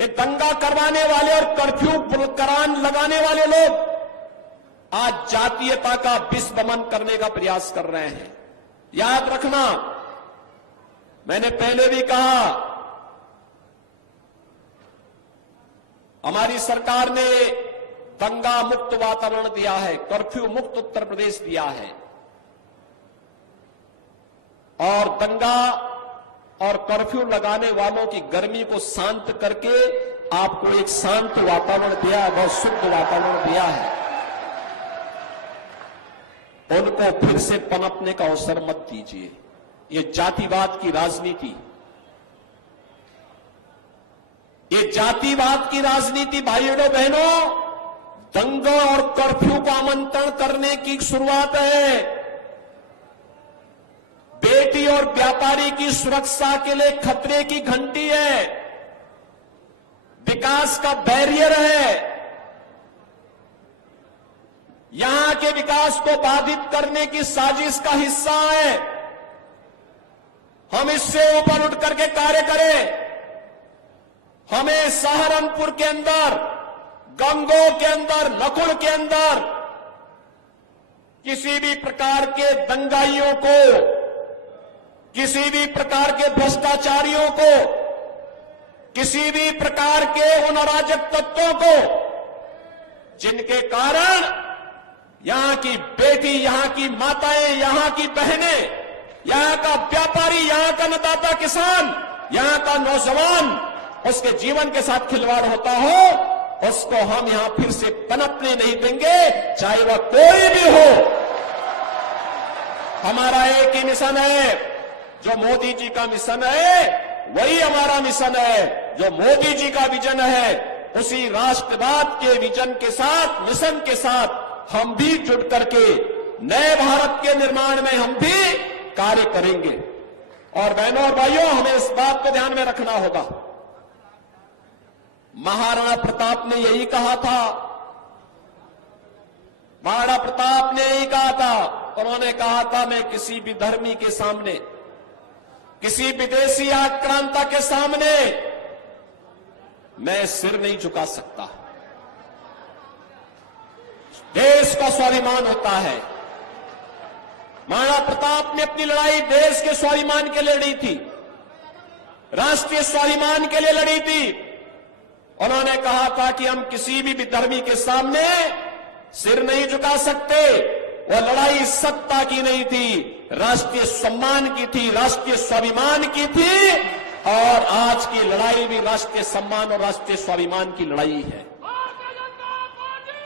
ये दंगा करवाने वाले और कर्फ्यू करान लगाने वाले लोग आज जातीयता का विस्मरण करने का प्रयास कर रहे हैं। याद रखना, मैंने पहले भी कहा, हमारी सरकार ने दंगा मुक्त वातावरण दिया है, कर्फ्यू मुक्त उत्तर प्रदेश दिया है और दंगा और कर्फ्यू लगाने वालों की गर्मी को शांत करके आपको एक शांत वातावरण दिया है, बहुत शुद्ध वातावरण दिया है। उनको फिर से पनपने का अवसर मत दीजिए। ये जातिवाद की राजनीति, ये जातिवाद की राजनीति भाइयों बहनों, दंगा और कर्फ्यू को आमंत्रण करने की शुरुआत है। बेटी और व्यापारी की सुरक्षा के लिए खतरे की घंटी है, विकास का बैरियर है। यहां के विकास को बाधित करने की साजिश का हिस्सा है। हम इससे ऊपर उठ करके कार्य करें। हमें सहारनपुर के अंदर, गंगोह के अंदर, नकुल के अंदर किसी भी प्रकार के दंगाइयों को, किसी भी प्रकार के भ्रष्टाचारियों को, किसी भी प्रकार के उन अराजक तत्वों को जिनके कारण यहां की बेटी, यहां की माताएं, यहां की बहनें, यहां का व्यापारी, यहां का अन्नदाता किसान, यहां का नौजवान, उसके जीवन के साथ खिलवाड़ होता हो, उसको हम यहां फिर से पनपने नहीं देंगे, चाहे वह कोई भी हो। हमारा एक ही मिशन है, जो मोदी जी का मिशन है वही हमारा मिशन है। जो मोदी जी का विजन है उसी राष्ट्रवाद के विजन के साथ, मिशन के साथ हम भी जुड़ करके नए भारत के निर्माण में हम भी कार्य करेंगे। और बहनों और भाइयों, हमें इस बात को ध्यान में रखना होगा, महाराणा प्रताप ने यही कहा था, महाराणा प्रताप ने यही कहा था। उन्होंने कहा था, मैं किसी भी धर्मी के सामने, किसी विदेशी आक्रांता के सामने मैं सिर नहीं झुका सकता। देश का स्वाभिमान होता है। महाराणा प्रताप ने अपनी लड़ाई देश के स्वाभिमान के लिए लड़ी थी, राष्ट्रीय स्वाभिमान के लिए लड़ी थी। उन्होंने कहा था कि हम किसी भी विधर्मी के सामने सिर नहीं झुका सकते। वह लड़ाई सत्ता की नहीं थी, राष्ट्रीय सम्मान की थी, राष्ट्रीय स्वाभिमान की थी। और आज की लड़ाई भी राष्ट्रीय सम्मान और राष्ट्रीय स्वाभिमान की लड़ाई है।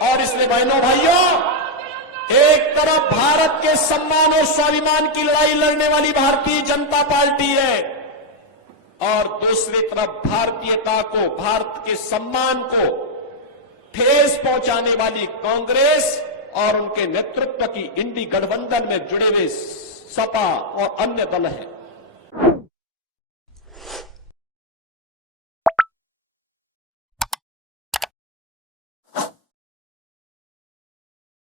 और इसलिए बहनों भाइयों, एक तरफ भारत के सम्मान और स्वाभिमान की लड़ाई लड़ने वाली भारतीय जनता पार्टी है और दूसरी तरफ भारतीयता को, भारत के सम्मान को ठेस पहुंचाने वाली कांग्रेस और उनके नेतृत्व की इंडी गठबंधन में जुड़े हुए सपा और अन्य दल हैं।